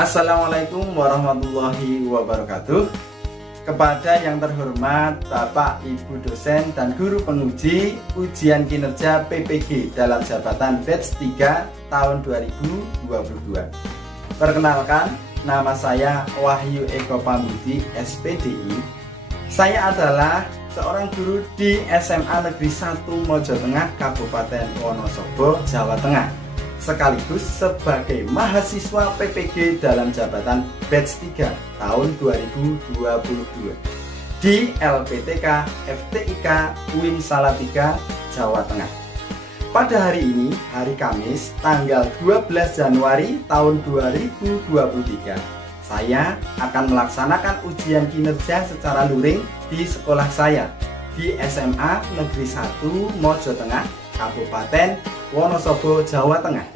Assalamualaikum warahmatullahi wabarakatuh. Kepada yang terhormat Bapak, Ibu dosen dan guru penguji ujian kinerja PPG dalam jabatan batch 3 tahun 2022. Perkenalkan, nama saya Wahyu Eko Pambudi, SPDI. Saya adalah seorang guru di SMA Negeri 1 Mojo Tengah, Kabupaten Wonosobo, Jawa Tengah, sekaligus sebagai mahasiswa PPG dalam jabatan batch 3 tahun 2022 di LPTK FTIK UIN Salatiga, Jawa Tengah. Pada hari ini, hari Kamis, tanggal 12 Januari tahun 2023, saya akan melaksanakan ujian kinerja secara luring di sekolah saya di SMA Negeri 1 Mojo Tengah, Kabupaten Wonosobo, Jawa Tengah.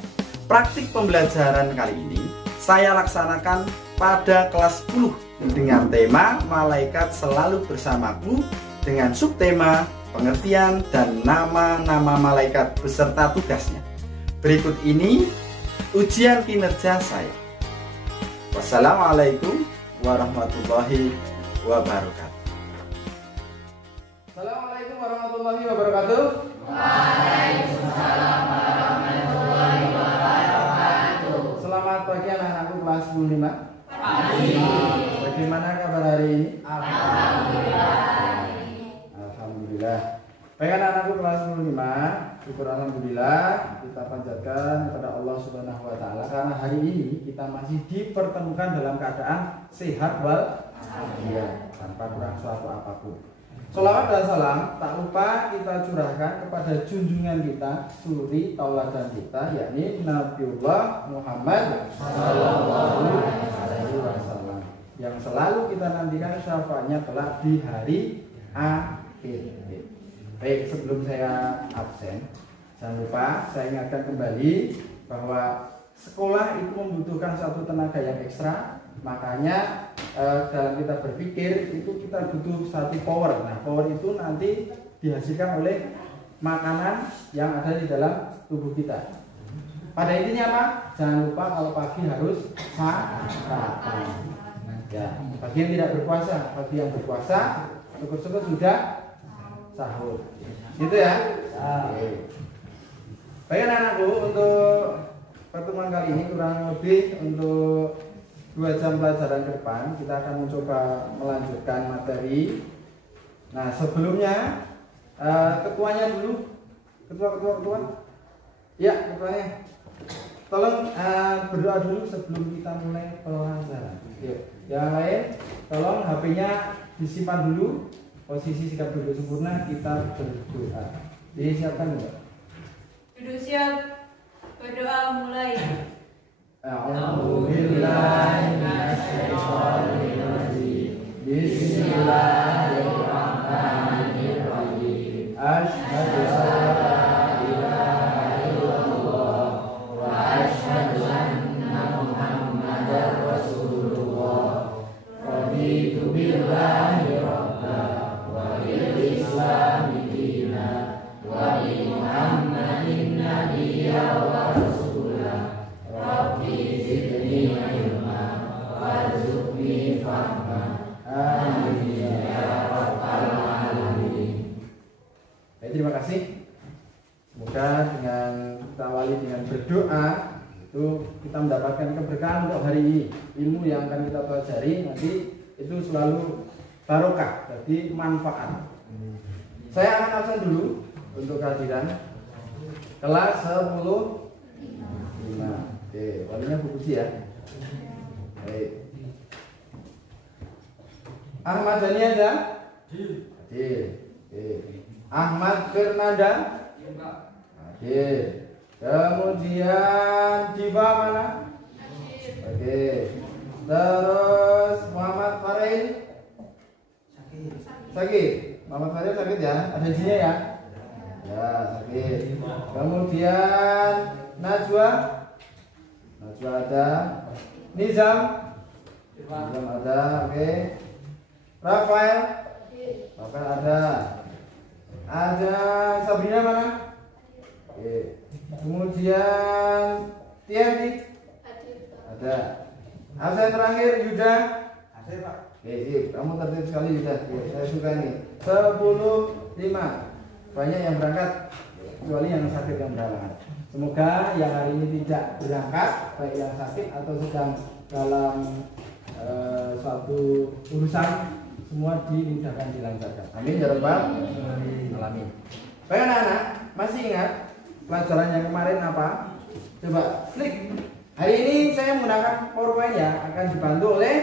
Praktik pembelajaran kali ini saya laksanakan pada kelas 10 dengan tema Malaikat Selalu Bersamaku dengan subtema pengertian dan nama-nama malaikat beserta tugasnya. Berikut ini ujian kinerja saya. Wassalamualaikum warahmatullahi wabarakatuh. Assalamualaikum warahmatullahi wabarakatuh. Waalaikumsalam warahmatullahi wabarakatuh. Selamat pagi anak-anakku kelas 5. Pagi. Bagaimana kabar hari ini? Alhamdulillah. Alhamdulillah. Baik anak-anakku kelas 5, syukur alhamdulillah kita panjatkan kepada Allah Subhanahu wa taala karena hari ini kita masih dipertemukan dalam keadaan sehat walafiat tanpa kurang suatu apapun. Sholawat dan salam tak lupa kita curahkan kepada junjungan kita, suri tauladan kita, yakni Nabiullah Muhammad sallallahu alaihi wasallam, yang selalu kita nantikan syafaatnya kelak di hari akhir. Baik, sebelum saya absen, jangan lupa saya ingatkan kembali bahwa sekolah itu membutuhkan satu tenaga yang ekstra. Makanya dalam kita berpikir itu kita butuh satu power. Nah, power itu nanti dihasilkan oleh makanan yang ada di dalam tubuh kita. Pada intinya apa? Jangan lupa kalau pagi harus sarapan. Ya, bagi yang tidak berpuasa, bagi yang berpuasa syukur-syukur sudah sahur. Gitu ya. Oke. Baik anak-anakku, untuk pertemuan kali ini kurang lebih untuk 2 jam pelajaran ke depan kita akan mencoba melanjutkan materi. Nah, sebelumnya ketuanya dulu, ketua. Ya, ketuanya. Tolong berdoa dulu sebelum kita mulai pelajaran. Yuk. Yang lain, tolong HP-nya disimpan dulu. Posisi sikap duduk sempurna, kita berdoa. Disiapkan enggak? Duduk siap. Berdoa mulai. Bismillahirrahmanirrahim. Asyhadu an la ilaha illallah wa asyhadu anna Muhammadar Rasulullah. Raditu billahi rabban wa bil islami dinan wa bi Muhammadin nabiyyan wa rasulah. Rabbi zidni ilma warzuqni fahma. Amin ya rabbal alamin. Baik, terima kasih. Semoga dengan kita awali dengan berdoa itu kita mendapatkan keberkahan untuk hari ini. Ilmu yang akan kita pelajari nanti itu selalu barokah, jadi manfaat. Saya akan absen dulu untuk kehadiran kelas 10. Oke, walinya Bu Puji ya. Baik. Ahmad Dhani ada? Hadir. Oke. Ahmad Fernanda? Hadir. Kemudian Diva mana? Oke. Terus Muhammad Faril? Sakit. Muhammad Faril sakit ya? Ada di sini ya? Ya, sakit. Kemudian Najwa ada, Nizam ada, oke. Rafael ada, Sabrina mana? Oke. Kemudian Tiati ada, Absen terakhir Yuda. Absen Pak. Oke, sip. Kamu tertib sekali Yuda. Saya suka ini. 10.5. Banyak yang berangkat kecuali yang sakit yang berhalangan. Semoga yang hari ini tidak berangkat, baik yang sakit atau sedang dalam suatu urusan, semua dimudahkan, dilancarkan. Amin ya rabbal alamin. Baik anak-anak, masih ingat pelajaran yang kemarin apa? Coba klik. Hari ini saya menggunakan PowerPoint ya, akan dibantu oleh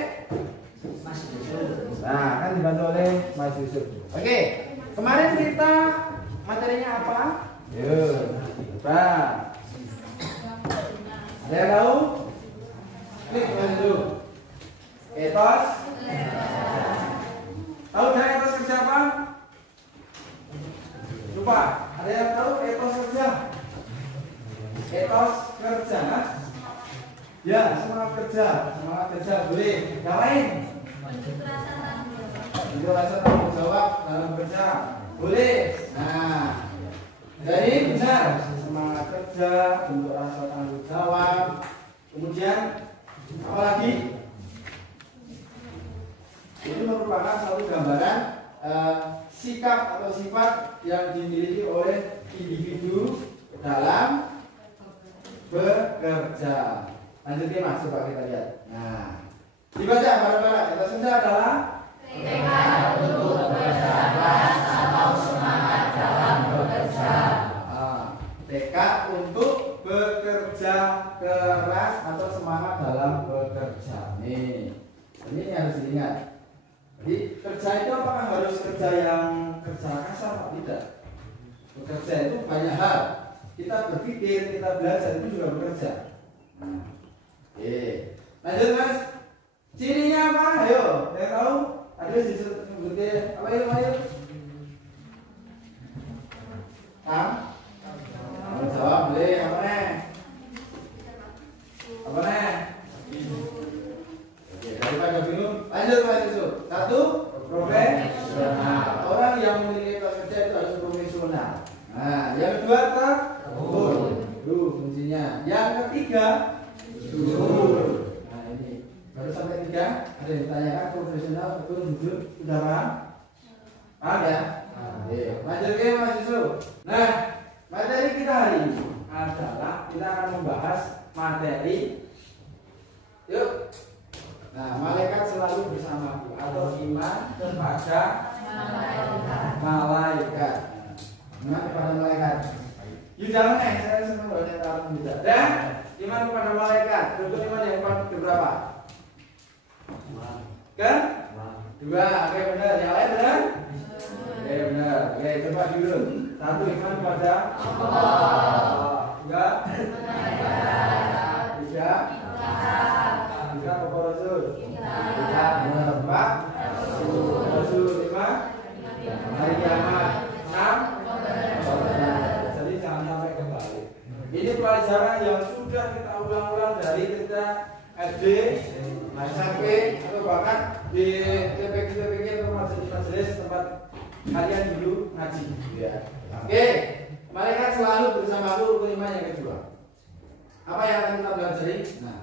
Mas Yusuf. Nah, akan dibantu oleh Mas Yusuf. Oke, kemarin kita materinya apa? Yuk, coba. Ada yang tahu? Klik Mas Yusuf. Etos. Tahu dah etos kerja apa? Lupa. Ada yang tahu etos kerja? Etos kerja, Mas? Ya, semangat kerja boleh. Yang lain? Unjuk rasa tanggung jawab dalam kerja, boleh. Nah, jadi benar, semangat kerja, unjuk rasa tanggung jawab. Kemudian apa lagi? Ini merupakan satu gambaran sikap atau sifat yang dimiliki oleh individu dalam bekerja. Lanjutnya Mas, coba kita lihat. Nah, dibaca bareng-bareng. Kata kerja adalah tekad untuk bekerja keras atau semangat dalam bekerja. Tekad untuk bekerja keras atau semangat dalam bekerja. Nih, ini harus diingat. Jadi kerja itu apakah harus kerja yang kerja kasar? Tidak. Bekerja itu banyak hal. Kita berpikir, kita belajar itu juga bekerja. Lanjut Mas. Cirinya apa? Ayo, yang tahu? Ada disebutnya apa itu? Ayo. Jawab boleh. Apa nih? Apa nih? Daripada bingung, lanjut Mas Yusuf. Satu, profesional. Orang yang memiliki etos kerja itu harus profesional. Nah, yang kedua tekun. Itu kuncinya. Yang ketiga, jujur. Nah ini baru sampai 3. Ada yang ditanyakan profesional, tekun, jujur. Sudah paham? Paham ya? Lanjut ke Mas Yusuf. Nah, materi kita hari ini adalah kita akan membahas materi. Yuk. Nah, malaikat selalu bersamaku atau iman kepada malaikat. Iman kepada malaikat. Yuk jangan saya senang banyak tahu juga. Dan iman kepada malaikat. Rukun iman yang keberapa? Ke? 2. Oke benar. Yang lain benar? Oke benar. Oke coba dulu. 1 iman kepada Allah. 2 3 kepada Rasul. 4 Rasul. 5 hari kiamat. 6 jadi jangan sampai kembali. Ini pelajaran yang sudah kita ulang-ulang dari kita SD, SMP atau bahkan di TPK atau majelis tempat kalian dulu ngaji. Ya. Oke, malaikat selalu bersamaku. Rukun iman yang kedua. Apa yang akan kita pelajari? Nah,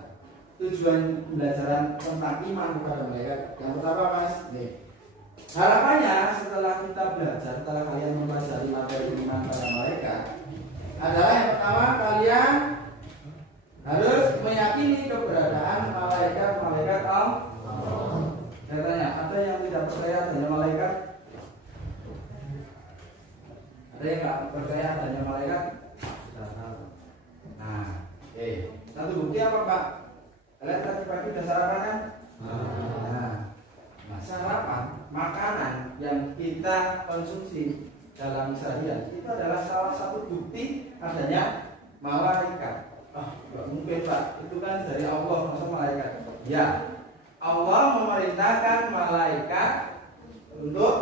tujuan pembelajaran tentang iman kepada malaikat. Yang pertama Mas, nih. Harapannya setelah kita belajar, setelah kalian mempelajari materi iman kepada malaikat, adalah yang pertama kalian harus meyakini keberadaan malaikat Allah. Saya tanya, ada yang tidak percaya adanya malaikat? Ada yang nggak percaya adanya malaikat? Nah, satu bukti apa Pak? Kalian tadi pagi sudah sarapan kan? Nah, sarapan, makanan yang kita konsumsi dalam seharian itu adalah salah satu bukti adanya malaikat. Mungkin Pak, itu kan dari Allah, masa malaikat? Ya, Allah memerintahkan malaikat untuk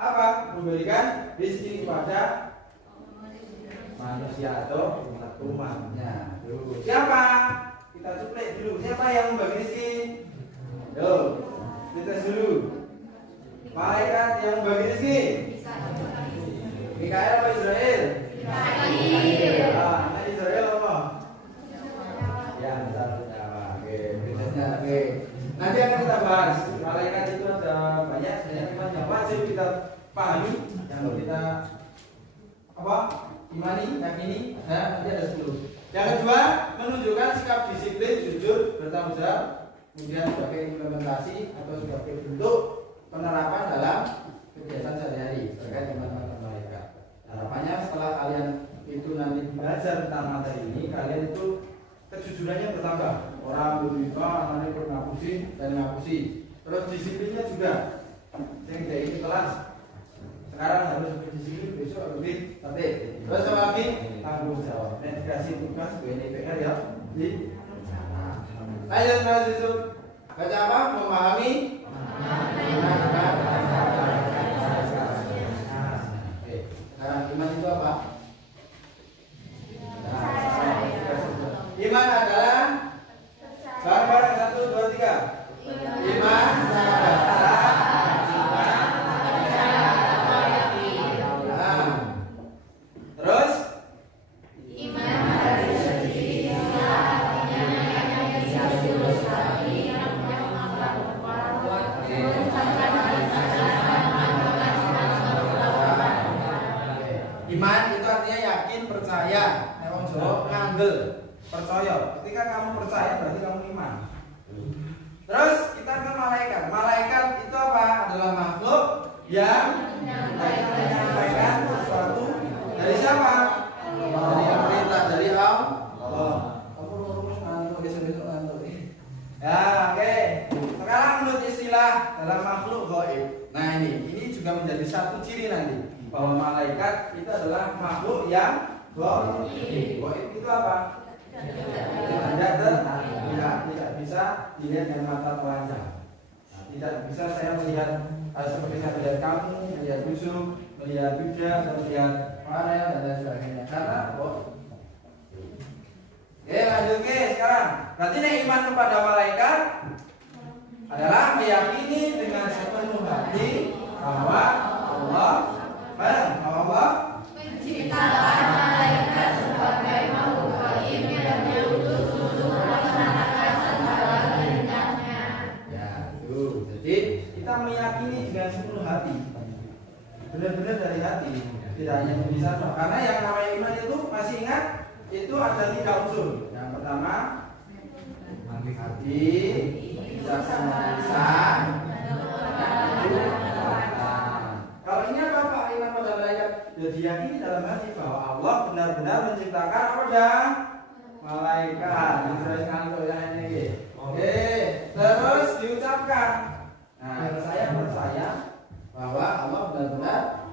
apa? Memberikan rezeki kepada manusia atau umatnya. Siapa? Kita cuplik dulu. Siapa yang membagi rezeki? Yo, kita dulu. Malaikat yang membagi rezeki. Mikael apa Israel? Israel apa? Ya, betul. Oke, Oke. Nanti akan kita bahas. Malaikat itu ada banyak sebenarnya iman yang wajib kita pahami, yang kita apa? Imani, yakini, nanti ada 10. Yang kedua, menunjukkan sikap disiplin, jujur, bertanggung jawab, kemudian sebagai implementasi atau sebagai bentuk penerapan dalam kegiatan sehari-hari terkait dengan malaikat. Harapannya setelah kalian itu nanti belajar tentang materi ini, kalian itu kejujurannya bertambah. Orang berbicara, nanti ngapusi dan ngapusi. Terus disiplinnya juga. Yang tidak ikut kelas sekarang harus berdisiplin, besok lebih tertib. Terus apa lagi? Tanggung jawab. Dan dikasih tugas BNPR ya. Lanjut. Baca apa? Memahami. Sekarang iman itu apa? Iman adalah barang-barang 1, 2, 3. Iman terus iman dari sendiri artinya yang bisa tulus hati yang iman itu artinya yakin, percaya, emang jawab ngandel, percaya. Ketika kamu percaya berarti kamu iman. Terus kita ke malaikat. Malaikat itu apa? Adalah makhluk yang menyampaikan sesuatu dari siapa? Dari pemerintah, dari Allah. Kamu rumus ngantuk, besok ngantuk. Ya, oke. Sekarang menurut istilah dalam makhluk gaib. Nah ini juga menjadi satu ciri nanti bahwa malaikat itu adalah makhluk yang gaib. Gaib itu apa? Tidak bisa dilihat dengan mata telanjang. Tidak bisa saya melihat seperti saya melihat kamu, melihat Yusuf, melihat Yuda, melihat Farel dan lain sebagainya. Karena Oke, lanjut ke sekarang. Berarti iman kepada malaikat adalah meyakini dengan sepenuh hati bahwa Allah menciptakan malaikat sebagai makhluk gaib yang diutus untuk melaksanakan segala perintahnya. Ya, itu. Jadi kita meyakini dengan sepenuh hati, benar-benar dari hati, tidak hanya bisa. Karena yang namanya iman itu masih ingat itu ada 3 unsur. Yang pertama hati, bijaksana lisan. Kalau ini apa Pak iman pada malaikat? Ya diyakini dalam hati bahwa Allah benar-benar menciptakan apa dah? Malaikat. Terus ngantuk yang ini. Oke. Terus diucapkan. Nah, saya percaya bahwa Allah benar-benar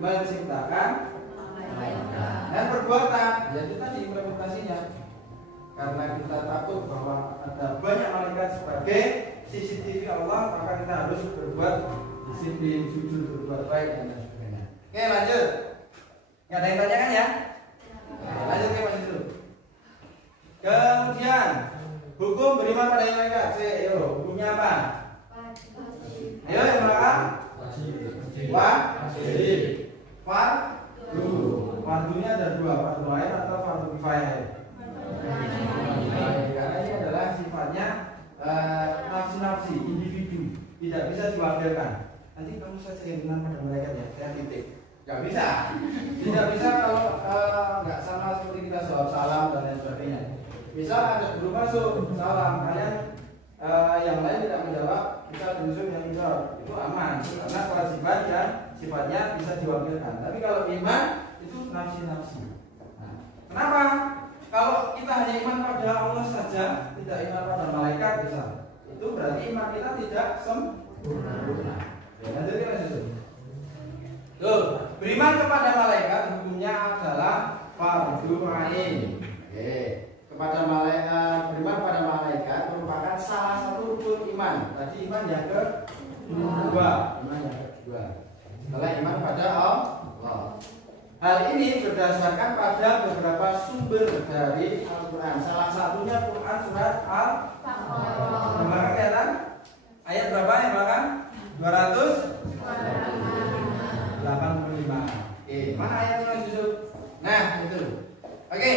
menciptakan dan perbuatan. Jadi tadi implementasinya. Karena kita takut bahwa ada banyak malaikat sebagai CCTV Allah, maka kita harus berbuat disiplin, jujur, berbuat baik dan lain sebagainya. Oke, lanjut. Nggak ada yang tanyakan ya? Lanjut ke Mas Yusuf. Kemudian hukum beriman pada yang malaikat. Ayo, hukumnya apa? Ayo yang belakang. Wajib. Fardu. Fardunya ada 2, fardu ain atau fardu kifayah. Karena ini adalah sifatnya nafsi-nafsi, individu, tidak bisa diwakilkan. Nanti kamu saja yang benar pada malaikat ya, saya titik. Gak bisa, tidak bisa kalau nggak sama seperti kita jawab salam dan lain sebagainya. Misal ada belum masuk salam, kalian yang lain tidak menjawab, kita tunjuk yang menjawab, itu aman karena kewajiban dan sifatnya bisa diwakilkan. Tapi kalau iman itu nafsi-nafsi. Nah, kenapa? Kalau kita hanya iman pada Allah saja, tidak iman pada malaikat bisa, itu berarti iman kita tidak sempurna. Ya, lanjut ya Mas Yusuf. Tuh, beriman kepada malaikat hukumnya adalah fardu ain. Oke, kepada malaikat, beriman pada malaikat merupakan salah satu rukun iman. Tadi iman yang kedua, setelah iman pada Allah. Hal ini berdasarkan pada beberapa sumber dari Al-Quran. Salah satunya Quran surat Al-Baqarah. Belakang kelihatan? Ayat berapa yang belakang? 285. Oke, mana ayatnya Mas Yusuf? Nah, itu. Oke,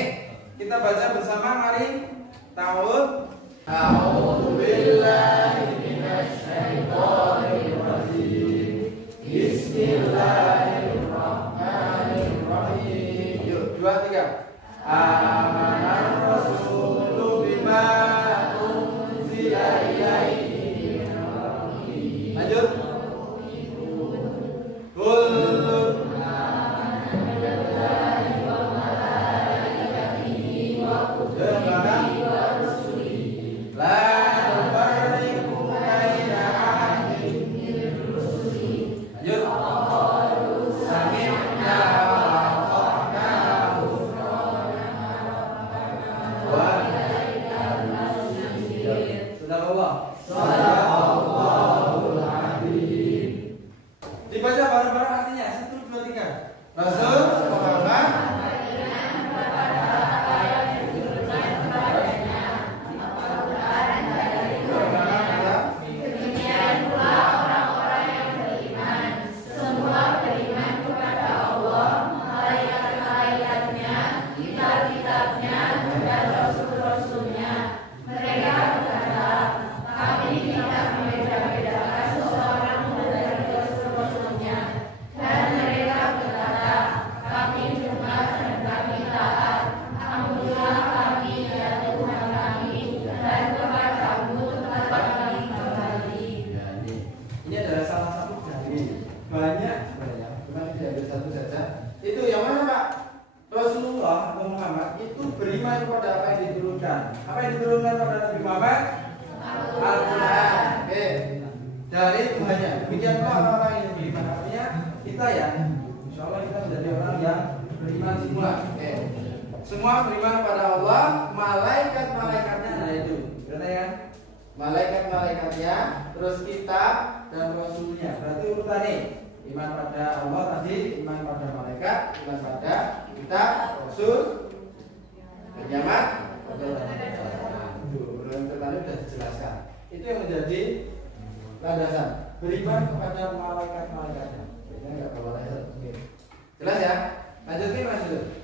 kita baca bersama. Mari. Ta'awudz billahi minasyaitonir rajim. Bismillahirrahmanirrahim. Yuk, 2, 3. Amanar rasulu bima unzila ilaihi. Lanjut. Kullu dibaca bareng-bareng artinya 1, 2, 3. Rasul Muhammad banyak sebenarnya, cuma tidak ada satu saja. Itu yang mana Pak? Rasulullah atau Muhammad itu beriman kepada apa yang diturunkan. Apa yang diturunkan pada Nabi Muhammad? Al-Quran. Oke. Dari Tuhannya. Demikian pula orang yang beriman. Artinya kita ya, insya Allah kita menjadi orang yang beriman semua. Oke. Semua beriman kepada Allah, malaikat-malaikatnya. Nah itu, berarti ya. Malaikat-malaikatnya, terus kitab dan rasulnya. Berarti urutannya iman pada Allah tadi, iman pada malaikat, iman pada kitab, rasul, kiamat, yang tadi sudah dijelaskan. Itu yang menjadi landasan. Beriman kepada malaikat-malaikatnya. Ini enggak bawa landasan. Jelas ya? Lanjutin Mas Yusuf.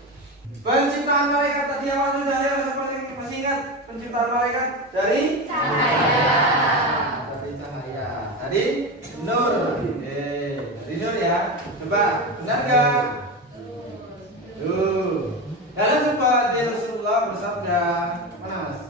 Penciptaan malaikat tadi awal sudah ya, masih ingat penciptaan malaikat dari cahaya. Dari cahaya. Tadi nur. Dari nur ya. Coba, benar enggak? Tuh. Dalam sebuah hadis Rasulullah bersabda, mana Mas?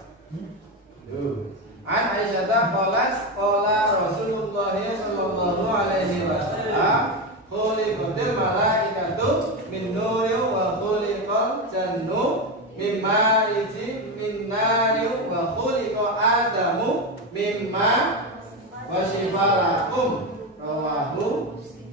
Tuh. An Aisyah qalat qala Rasulullah sallallahu alaihi wasallam khuliqatil malaikatu min nuri wa khuliqal jannu mimma iji min nari wa khuliqa adamu mimma wa shifalakum rawahu Muslim.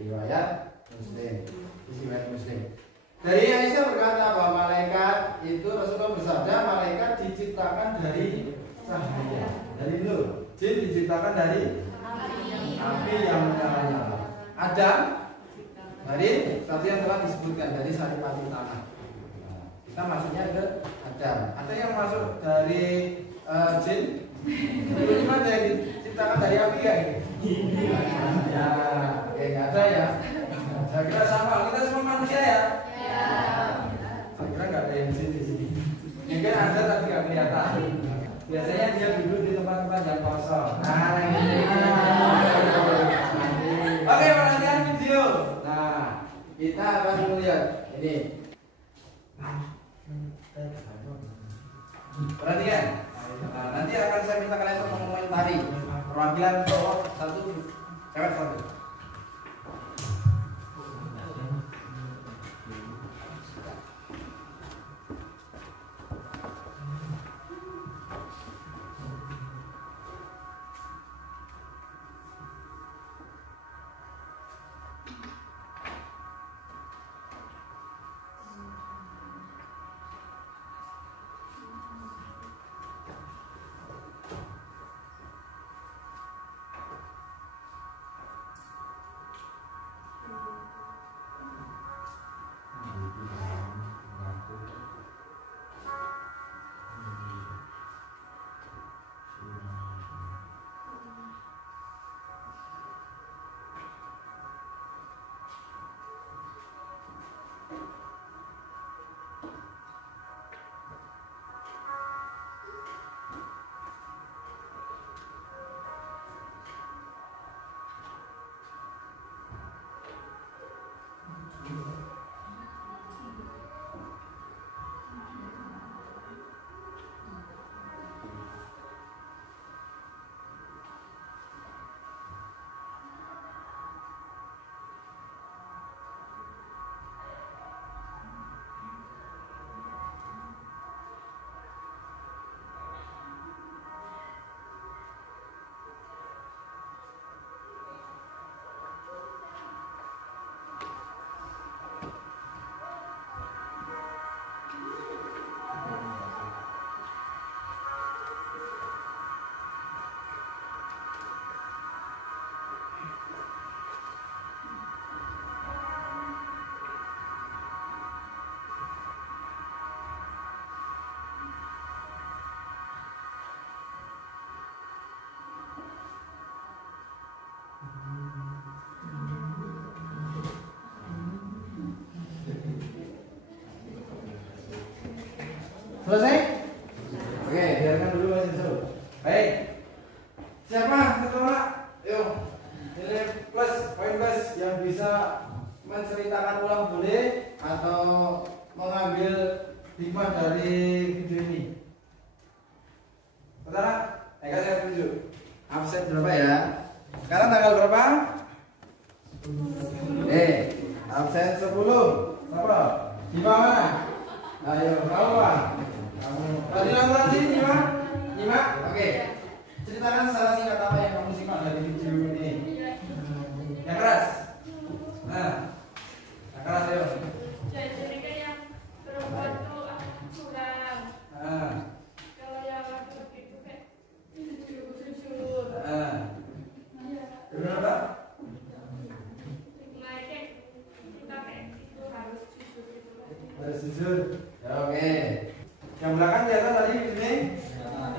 Riwayat Muslim. Riwayat Muslim. Dari Aisyah berkata bahwa malaikat itu Rasulullah bersabda malaikat diciptakan dari cahaya, dari nur. Jin diciptakan dari api yang menyala-nyala. Adam dari tadi yang telah disebutkan dari saripati tanah. Nah, kita masuknya ke Adam. Ada yang masuk dari jin. Bagaimana ada yang diciptakan dari api ya? Ya, nggak ada ya. Saya kira sama. Kita semua manusia ya. Saya kira nggak ada yang jin di sini. Mungkin ada tapi nggak kelihatan. Biasanya dia duduk di tempat-tempat yang kosong. Oke, perhatikan video. Nah, kita akan melihat ini. Perhatikan. Nah, nanti akan saya minta kalian untuk mengomentari perwakilan cowok satu, cewek satu. Selesai? Oke, biarkan dulu masih seru. Baik. Siapa pertama? Yuk. Nilai plus, poin plus yang bisa menceritakan ulang boleh atau mengambil hikmah dari video ini. Pertama, saya tunjuk. Absen berapa ya? Sekarang tanggal berapa? Absen 10. Apa? Di mana? Ayo, kamu Pak. Kamu tadi nonton sih, nyimak? Oke. Ceritakan secara singkat apa yang kamu simak dari video ini. Yang keras. Nah, yang keras ayo. Jadi yang perempuan tuh curang. Kalau yang laki-laki itu kayak jujur. Benar apa? Kita kayak itu harus jujur gitu. Harus jujur. Ya, oke. Yang belakang kelihatan tadi ini.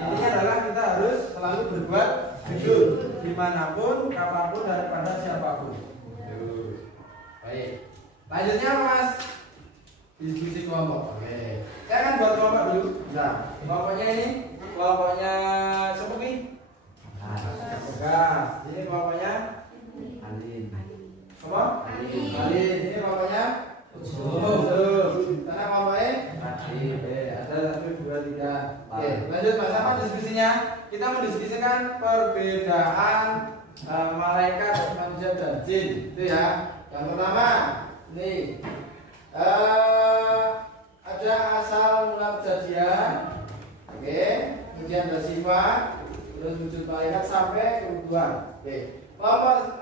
Intinya adalah kita harus selalu berbuat jujur dimanapun, kapanpun, dan pada siapapun. Baik. Lanjutnya Mas, diskusi kelompok. Oke. Saya akan buat kelompok dulu. Nah, kelompoknya ini kelompoknya Semuki. Gas. Ini kelompoknya Alin. Apa? Alin. Ini kelompoknya Karena kelompoknya ada 1, 2, 3. Oke, lanjut Mas, apa diskusinya? Kita mendiskusikan perbedaan malaikat, manusia dan jin. Itu ya. Yang pertama, nih ada asal mula kejadian, oke, kemudian bersifat, terus wujud malaikat sampai kerubuhan. Oke, kelompok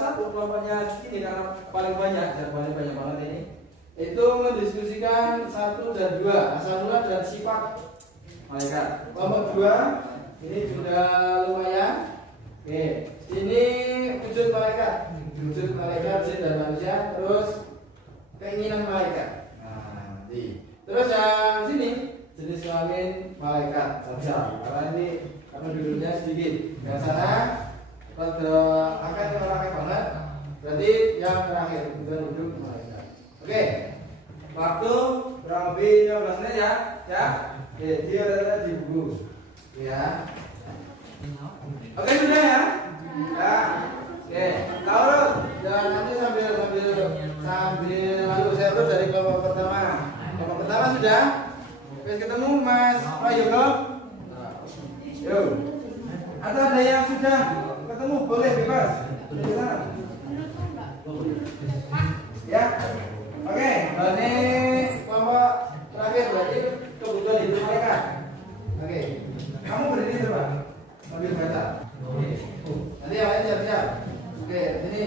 satu, kelompoknya ini karena paling banyak dan paling banyak banget ini, itu mendiskusikan 1 dan 2, asal mula dan sifat malaikat. Kelompok 2 ini juga lumayan. Oke, ini wujud malaikat. Wujud malaikat, jin dan manusia, terus keinginan malaikat. Nah, terus yang sini jenis kelamin malaikat saja. Karena dulunya sedikit. Yang sana pada akan terakhir banget. Berarti yang terakhir wujud malaikat. Oke, waktu kurang lebih 15 menit ya. Oke, dia ada di buku. Ya. Oke sudah ya. Oke, tahu dan nanti sambil lalu saya terus dari kelompok pertama. Kelompok pertama sudah. Oke, ketemu Mas Prayogo. Yuk. Atau ada yang sudah ketemu boleh bebas. Ya. Oke, ini kelompok terakhir berarti kebutuhan hidup mereka. Oke. Kamu berdiri coba. Sambil baca. Nanti yang lain siap-siap. Oke, sini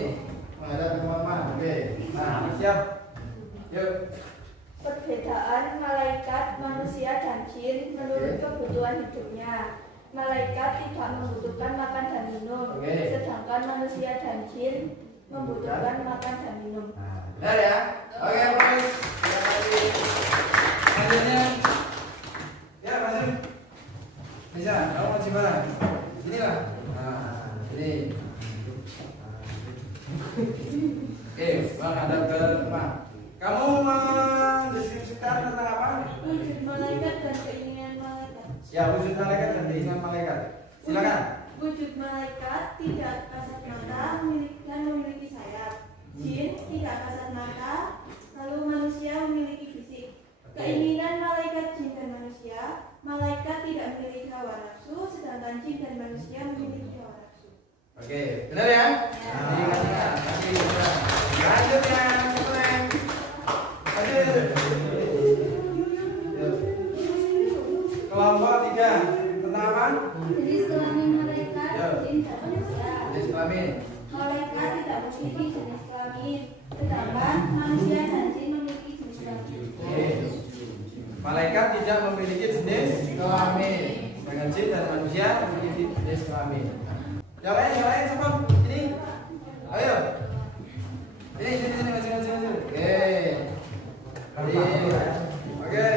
menghadap teman-teman. Oke, nah siap. Yuk. Perbedaan malaikat, manusia, dan jin menurut kebutuhan hidupnya. Malaikat tidak membutuhkan makan dan minum, sedangkan manusia dan jin membutuhkan makan dan minum. Benar ya? Oke, guys. Terima kasih. Selanjutnya, ya masih bisa. Kamu masih mana? Sini lah. Nah, sini. Oke, menghadap ke depan. Kamu mendeskripsikan tentang apa? Wujud malaikat dan keinginan malaikat. Ya, wujud malaikat dan keinginan malaikat. Silakan. Wujud malaikat tidak kasat mata dan memiliki sayap. Jin tidak kasat mata, lalu manusia memiliki fisik. Keinginan malaikat, jin dan manusia. Malaikat tidak memiliki hawa nafsu, sedangkan jin dan manusia memiliki hawa nafsu. Oke, benar ya? Lanjut ya, keren. Kelompok 3 tentang apa? Jenis kelamin malaikat, jin dan manusia. Jenis kelamin. Malaikat tidak memiliki jenis kelamin, sedangkan manusia dan jin memiliki jenis kelamin. Malaikat tidak memiliki jenis kelamin, sedangkan jin dan manusia memiliki jenis kelamin. Yang lain semua ini. Ayo. Sini masing-masing. Oke. Oke.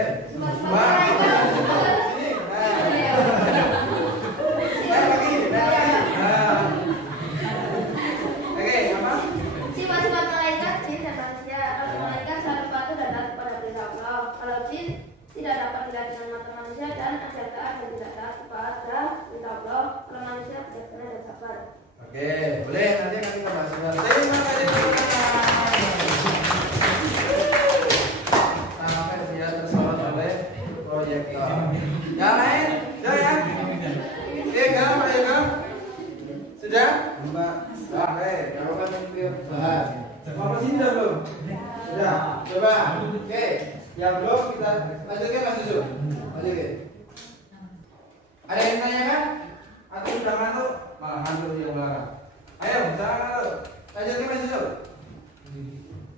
Sifat-sifat malaikat, jin dan manusia. Kalau malaikat selalu patuh dan taat pada perintah Allah. Kalau jin tidak dapat dilihat dengan mata Oke, boleh nanti akan kita bahas. Terima kasih. Sampai dia tersorot oleh proyektor. Yang lain, sudah ya? Tiga, Pak Yoga? Sudah? Mbak. Oke, jawaban yang kita bahas. Mau sini dah belum? Sudah. Coba. Oke, yang belum kita lanjutkan Mas Yusuf. Lanjutkan. Ada yang tanyakan? Atau sudah masuk? Malah ngantuk yang belakang. Ayo, jangan ngantuk. Lanjutkan Mas Yusuf.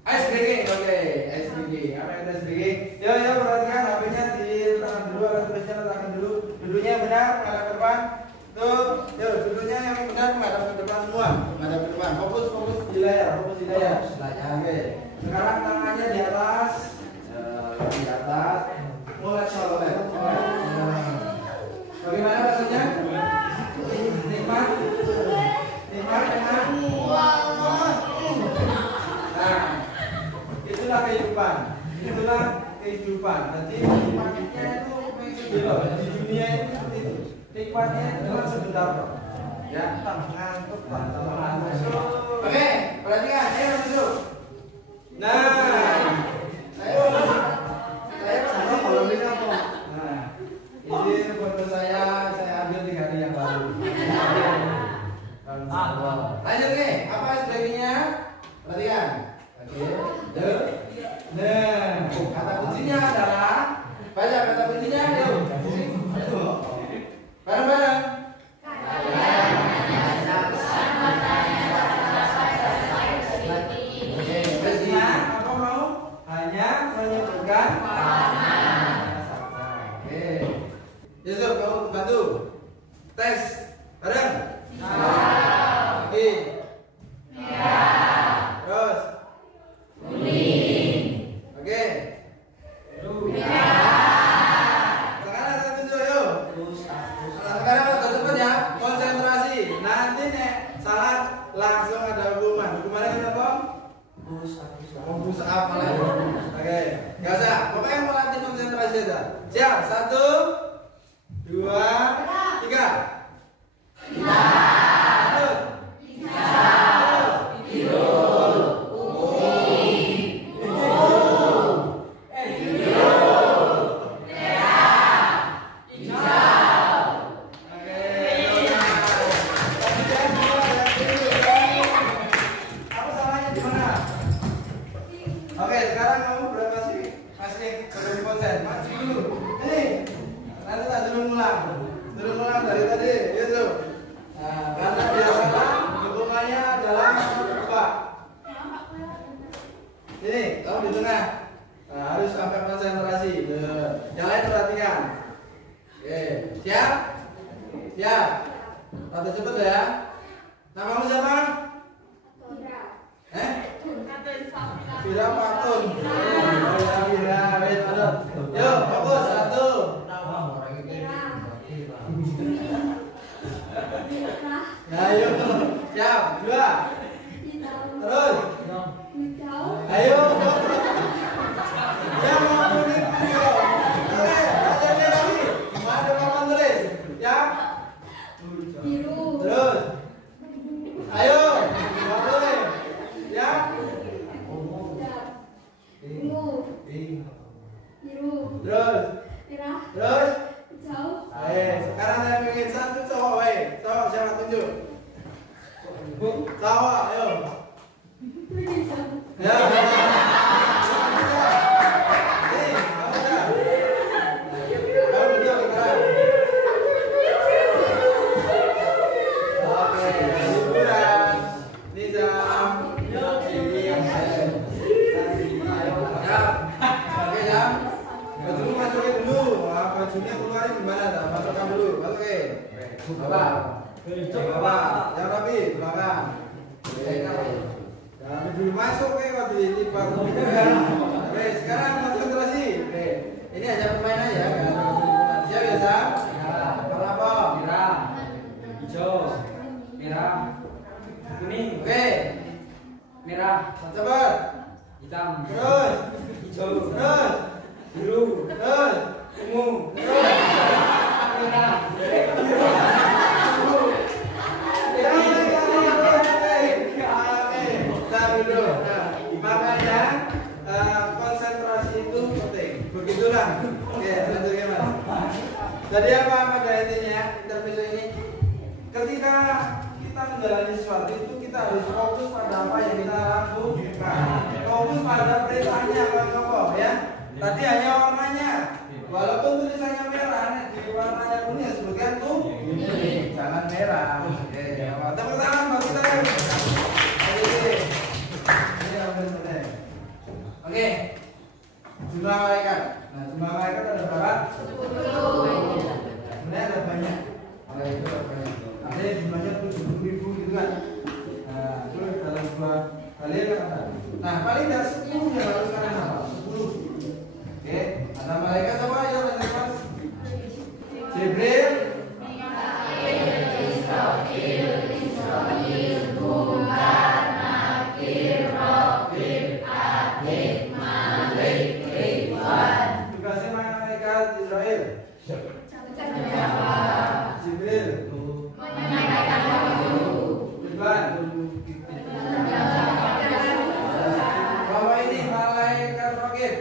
SBG, oke, SBG. Apa yang SBG? Yo, perhatikan HP-nya di tangan dulu, atau tulisnya letakkan dulu. Duduknya benar, menghadap ke depan. Tuh, yo, duduknya yang benar menghadap ke depan semua. Menghadap ke depan. Fokus di layar, fokus di layar. Oke. Sekarang tangannya di atas. Di atas. Mulai soleh. Bagaimana rasanya? Nikmat? Nikmat, enak? Nah, itulah kehidupan. Itulah kehidupan. Jadi nikmatnya itu di dunia itu seperti itu. Nikmatnya cuma sebentar kok. Ya, ngantuk, ngantuk. Oke, perhatikan, ayo masuk. Nah, saya sama kalau ini apa? Nah, ini foto saya ambil 3 hari yang lalu. Lanjut nih, apa sebagainya? Perhatikan. Oke. Nah, kata kuncinya adalah baca kata kuncinya yuk. Bareng-bareng. Oke, kuncinya apa mau? Hanya menyebutkan warna. Oke. Yusuf, kamu bantu. Tes. Bareng. Oke. Terus. Oke. Sekarang saya tunjuk yuk. Sekarang udah cepet ya. Konsentrasi. Nanti nih salah langsung ada hukuman. Hukumannya apa? Push up malah. Oke. Gak usah. Pokoknya melatih konsentrasi aja. Siap. 1, 2, 3. Oke, sekarang kamu berapa sih? Masih konsen. Masih dulu. Ini nanti tak suruh ngulang dari tadi, gitu. Nah, karena biasanya hukumannya adalah apa? Ini, kamu di tengah. Nah, harus sampai konsentrasi. Yang lain perhatikan. Oke, siap? Siap. Rata cepet ya. Namamu siapa? Vira Patun. Vira, yuk, fokus 1. Ya, ayo, siap, 2. Terus. Ayo. Ya, mau kuning. Oke, bacanya lagi. Ada papan tulis. Ya. Biru. Terus. Ayo, nggak boleh. Ya. Ungu. Biru. Terus. Merah. Terus. Hijau. Ayo, sekarang saya pengen satu cowok, cowok siapa tunjuk? Cowok, ayo. Ya. Nih, kamu dah. Kamu tunjuk sekarang. Oke, liburan. Ini jam. Oke, jam. Bajumu masukin dulu. Bajunya keluarin gimana? Masukkan dulu. Masukin. Bapak. Yang rapi belakang. Jangan dulu masuk kok dilipat. Oke, sekarang konsentrasi. Oke. Ini aja permainan ya. Siap ya, Sam? Warna apa? Merah, hijau, merah, kuning, Oke. merah, Cepat. hitam, Terus. hijau, Terus. biru, Terus. ungu, Terus. merah, Jangan lagi. kita harus fokus pada apa yang kita lakukan. Fokus pada perintahnya Bapak ya. Tadi hanya warnanya. Walaupun tulisannya merah, di warnanya kuning sebutkan kuning, jangan merah. Oke, tepuk tangan buat kita ya. Oke, jumlah malaikat. Nah, jumlah malaikat ada berapa? 10. Sebenarnya ada banyak. Malaikat ada banyak. Ada yang jumlahnya 70.000 gitu kan. Nah, itu dalam dua kali kata. Nah, paling tidak 10 yang harus kalian hafal. 10. Oke, ada malaikat apa ya? Jibril, tugasnya malaikat Israel. Jibril, Ridwan. Bahwa ini malaikat Raqib.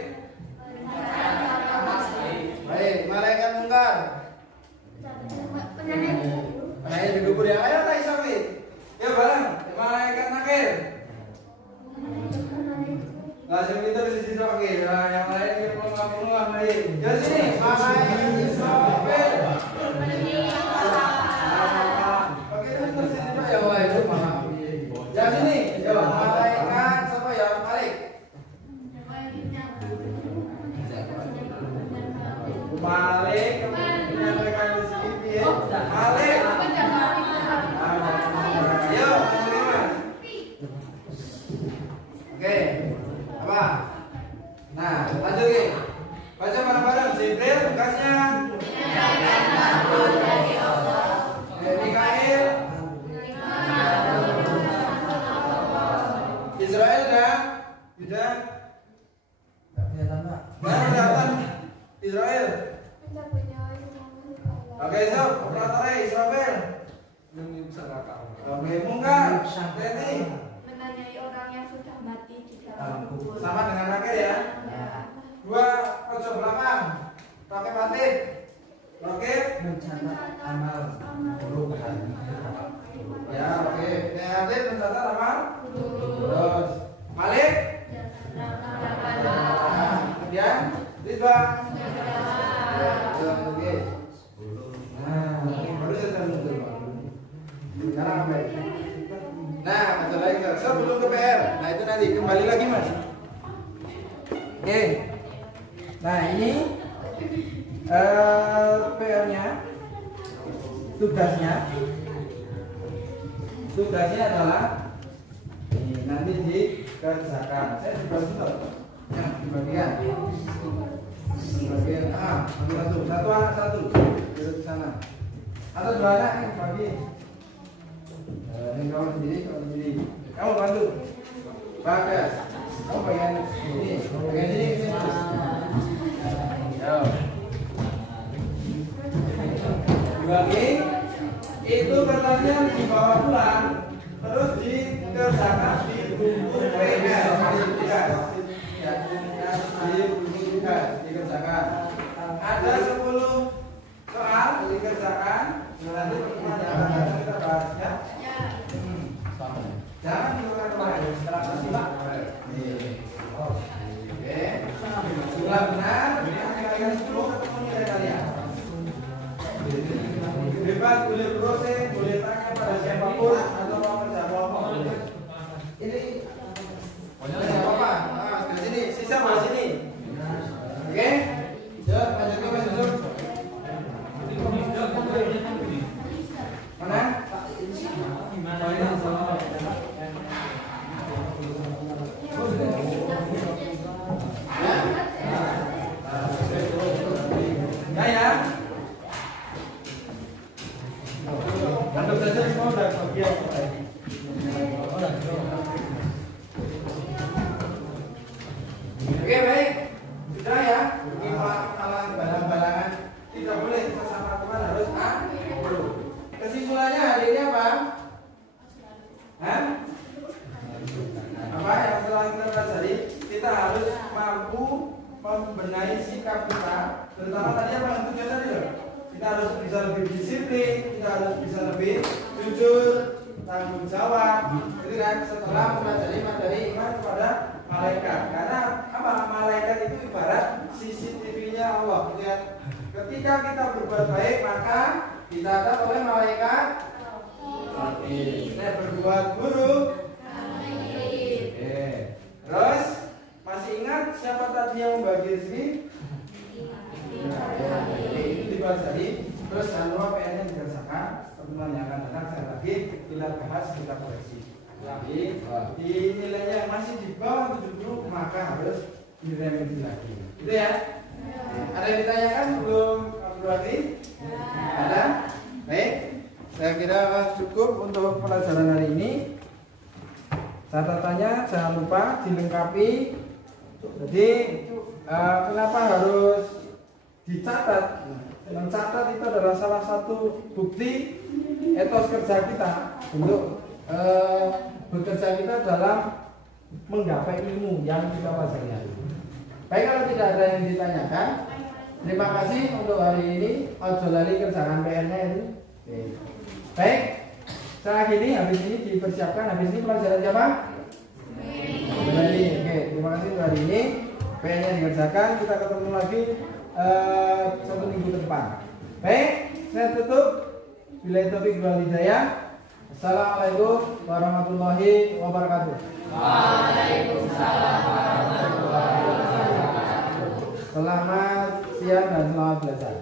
Baik, malaikat Mungkar. Penanya di kubur yang ayo tak isawi. Ya bareng, malaikat Nakir. Langsung kita di sisi Raqib. Nah, yang lain kita penuh lain. Ya sini, malaikat Israfil. Oke, terus sini Pak ya Allah itu maaf. Yang sini, ya malaikat siapa ya? Malik. Malik, menyampaikan rezeki ya. Malik. Ayo, oke, apa? Nah, lanjut lagi. Baca bareng-bareng. Jibril tugasnya Mikail, Israel dan tidak kelihatan Pak. Mana kelihatan Israel? Oke, sob, operatornya Israel. Oke, Mungkar, Teti. Menanyai orang yang sudah mati di dalam kubur. Sama dengan Nakir ya. Dua pojok belakang. Pakai batik. Oke. Mencatat amal perubahan. Ya, oke. Negatif mencatat amal. Terus Malik. Kemudian Ridwan. Oke. Nah, baru saya muncul Pak. Sekarang apa ya? Nah, ada lagi sebelum ke PR. Nah, itu nanti kembali lagi Mas. Oke. Nah, ini PR-nya, tugasnya adalah ini nanti dikerjakan. Saya dibagi yang dibagikan. Bagian A, satu anak satu, duduk di sana. Atau dua anak yang bagi. Yang kamu sendiri, kamu bantu. Bagas, kamu bagian ini, bagian sini, Yo. Dibagi, itu kertasnya dibawa pulang, terus dikerjakan di buku PR. Dikerjakan. Ada 10 soal dikerjakan. Nanti pertemuan yang akan kita bahas ya. Jangan diulang kembali. Setelah kasih Pak. Oke. Jumlah benar. Kalian 10 ketemu nilai kalian. Bebas boleh browsing, boleh tanya pada siapapun atau mau kerja kelompok. Ini. Apa? Nah, di sini. Sisa di sini. Oke. Ya, lanjut ke Mas Yusuf. Mana? Ya. Anggap saja semua udah bagian. Oke, baik. Sudah ya. Halang balang-balangan tidak boleh sesama teman harus kesimpulannya hari ini apa? Hah? Apa yang setelah kita pelajari, kita harus mampu membenahi sikap kita, terutama tadi apa yang tujuan tadi loh. Kita harus bisa lebih disiplin, kita harus bisa lebih jujur, tanggung jawab. Itu kan setelah mempelajari materi iman kepada malaikat. Karena apa? Malaikat itu ibarat CCTV-nya Allah. Gitu kan? Ketika kita berbuat baik maka dicatat oleh malaikat. Saya berbuat buruk. Terus masih ingat siapa tadi yang membagi rezeki? Dipelajari. Terus jangan lupa PR-nya dikerjakan. Pertemuan yang akan datang saya lagi kita bahas, kita koreksi. Tapi di nilainya yang masih di bawah 70 maka harus direvisi lagi. Gitu ya? Ada yang ditanyakan sebelum Abdul? Ada? Baik. Saya kira cukup untuk pelajaran hari ini. Catatannya jangan lupa dilengkapi. Jadi kenapa harus dicatat? Mencatat itu adalah salah satu bukti etos kerja kita untuk bekerja kita dalam menggapai ilmu yang kita pelajari. Baik, kalau tidak ada yang ditanyakan, terima kasih untuk hari ini. Ojo lali kerjakan PR-nya itu. Baik, setelah ini habis ini dipersiapkan. Habis ini pelajaran siapa? Oke, terima kasih untuk hari ini. PR-nya dikerjakan. Kita ketemu lagi 1 minggu ke depan. Baik, saya tutup. Billahi taufiq wal hidayah. Assalamualaikum warahmatullahi wabarakatuh. Waalaikumsalam warahmatullahi wabarakatuh. Selamat siang dan selamat belajar.